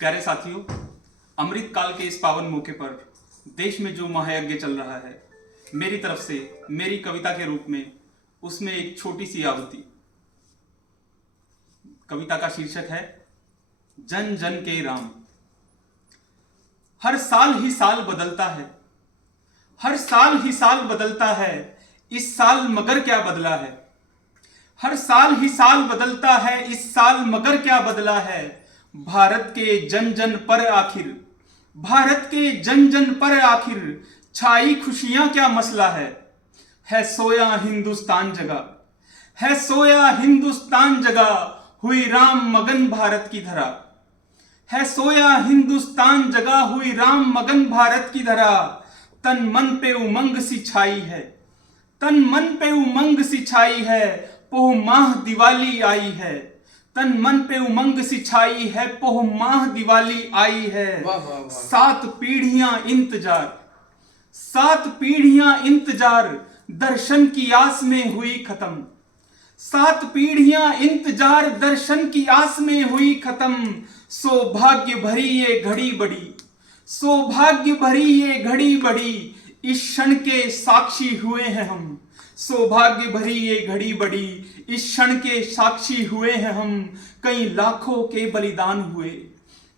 प्यारे साथियों, अमृत काल के इस पावन मौके पर देश में जो महायज्ञ चल रहा है, मेरी तरफ से मेरी कविता के रूप में उसमें एक छोटी सी आहुति। कविता का शीर्षक है जन जन के राम। हर साल ही साल बदलता है, हर साल ही साल बदलता है, इस साल मगर क्या बदला है। हर साल ही साल बदलता है, इस साल मगर क्या बदला है। भारत के जन जन पर आखिर, भारत के जन जन पर आखिर छाई खुशियां क्या मसला है सोया हिंदुस्तान जगा, है सोया हिंदुस्तान जगा, हुई राम मगन भारत की धरा। है सोया हिंदुस्तान जगा, हुई राम मगन भारत की धरा। तन मन पे उमंग सी छाई है, तन मन पे उमंग सी छाई है, पोह माह दिवाली आई है। तन मन पे उमंग सी छाई है, पोह माह दिवाली आई है। वाह वाह वाह। 7 पीढ़ियां इंतजार, 7 पीढ़ियां इंतजार, दर्शन की आस में हुई खत्म। 7 पीढ़ियां इंतजार, दर्शन की आस में हुई खत्म। सौभाग्य भरी ये घड़ी बड़ी, सौभाग्य भरी ये घड़ी बड़ी, इस क्षण के साक्षी हुए हैं हम। सौभाग्य भरी ये घड़ी बड़ी, इस क्षण के साक्षी हुए हैं हम। कई लाखों के बलिदान हुए,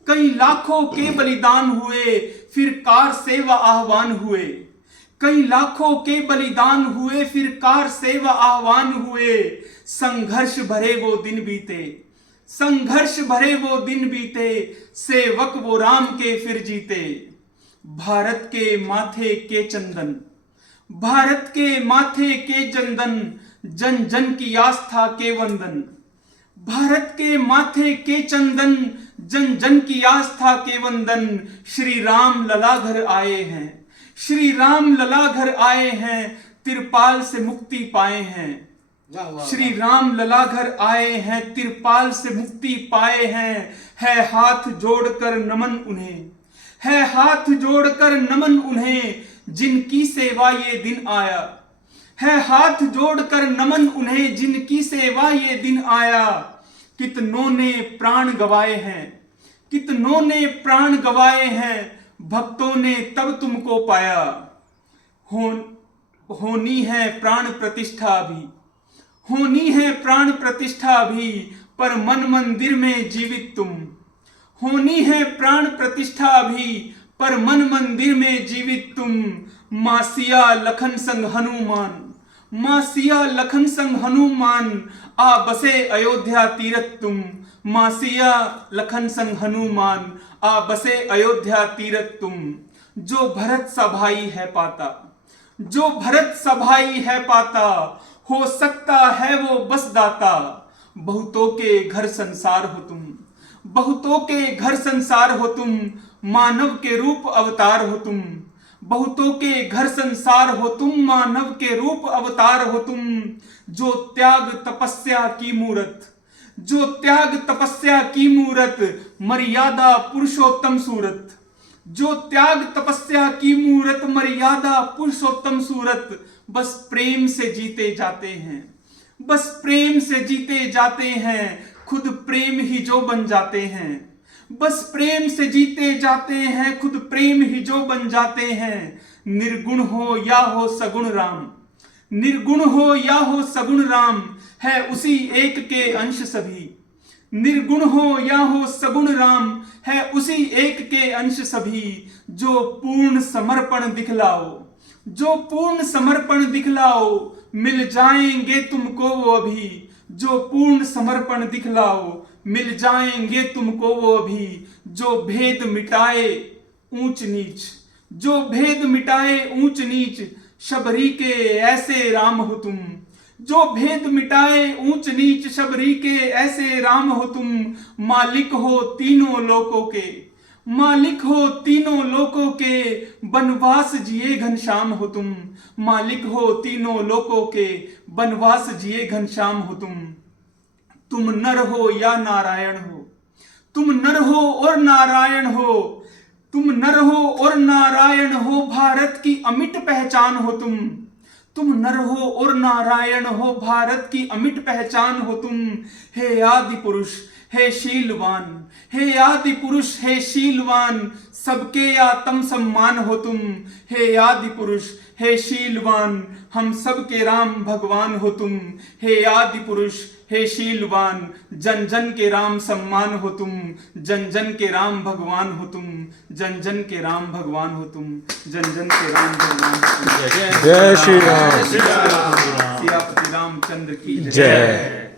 कई लाखों के बलिदान हुए, फिर कार सेवा आह्वान हुए। कई लाखों के बलिदान हुए, फिर कार सेवा आह्वान हुए। संघर्ष भरे वो दिन बीते, संघर्ष भरे वो दिन बीते, सेवक वो राम के फिर जीते। भारत के माथे के चंदन, भारत के माथे के चंदन, जन जन की आस्था के वंदन। भारत के माथे के चंदन, जन जन की आस्था के वंदन। श्री राम लला घर आए हैं, श्री राम लला घर आए हैं, तिरपाल से मुक्ति पाए हैं। श्री राम लला घर आए हैं, तिरपाल से मुक्ति पाए हैं। है हाथ जोड़कर नमन उन्हें, है हाथ जोड़कर नमन उन्हें, जिनकी सेवा ये दिन आया। है हाथ जोड़कर नमन उन्हें, जिनकी सेवा ये दिन आया। कितनों ने प्राण गवाए हैं, कितनों ने प्राण गवाए हैं, भक्तों ने तब तुमको पाया। होनी है प्राण प्रतिष्ठा भी, होनी है प्राण प्रतिष्ठा भी, पर मन मंदिर में जीवित तुम। होनी है प्राण प्रतिष्ठा भी, पर मन मंदिर में जीवित तुम। मासिया लखन संग हनुमान, मासिया लखन संग हनुमान, आ बसे अयोध्या तीरथ तुम। मासिया लखन संग हनुमान, आ बसे अयोध्या तीरथ तुम। जो भरत सा भाई है पाता, जो भरत सा भाई है पाता, हो सकता है वो बस दाता। बहुतों के घर संसार हो तुम, बहुतों के घर संसार हो तुम, मानव के रूप अवतार हो तुम। बहुतों के घर संसार हो तुम, मानव के रूप अवतार हो तुम। जो त्याग तपस्या की मूरत, जो त्याग तपस्या की मूरत, मर्यादा पुरुषोत्तम सूरत। जो त्याग तपस्या की मूरत, मर्यादा पुरुषोत्तम सूरत। बस प्रेम से जीते जाते हैं, बस प्रेम से जीते जाते हैं, खुद प्रेम ही जो बन जाते हैं। बस प्रेम से जीते जाते हैं, खुद प्रेम ही जो बन जाते हैं। निर्गुण हो या हो सगुण राम, निर्गुण हो या हो सगुण राम, है उसी एक के अंश सभी। निर्गुण हो या हो सगुण राम, है उसी एक के अंश सभी। जो पूर्ण समर्पण दिखलाओ, जो पूर्ण समर्पण दिखलाओ, मिल जाएंगे तुमको वो अभी। जो पूर्ण समर्पण दिखलाओ, मिल जाएंगे तुमको वो अभी। जो भेद मिटाए ऊंच नीच, जो भेद मिटाए ऊंच नीच, शबरी के ऐसे राम हो तुम। जो भेद मिटाए ऊंच नीच, शबरी के ऐसे राम हो तुम। मालिक हो तीनों लोकों के, मालिक हो तीनों लोकों के, बनवास जिए घनश्याम हो तुम। मालिक हो तीनों लोकों के, बनवास जिए घनश्याम हो तुम। तुम नर हो या नारायण हो, तुम नर हो और नारायण हो। तुम नर हो और नारायण हो, भारत की अमिट पहचान हो तुम। तुम नर हो और नारायण हो, भारत की अमिट पहचान हो तुम। हे आदि पुरुष, हे शीलवान, हे आदि पुरुष, हे शीलवान, सबके आत्म सम्मान हो तुम। हे आदि पुरुष, हे शीलवान, हम सबके राम भगवान हो तुम। हे आदि पुरुष, हे शीलवान, जन जन के राम सम्मान हो तुम। जन जन के राम भगवान हो तुम। जन जन के राम भगवान हो तुम। जन जन के राम भगवान हो तुम। जय श्री राम। सियापति रामचंद्र की जय।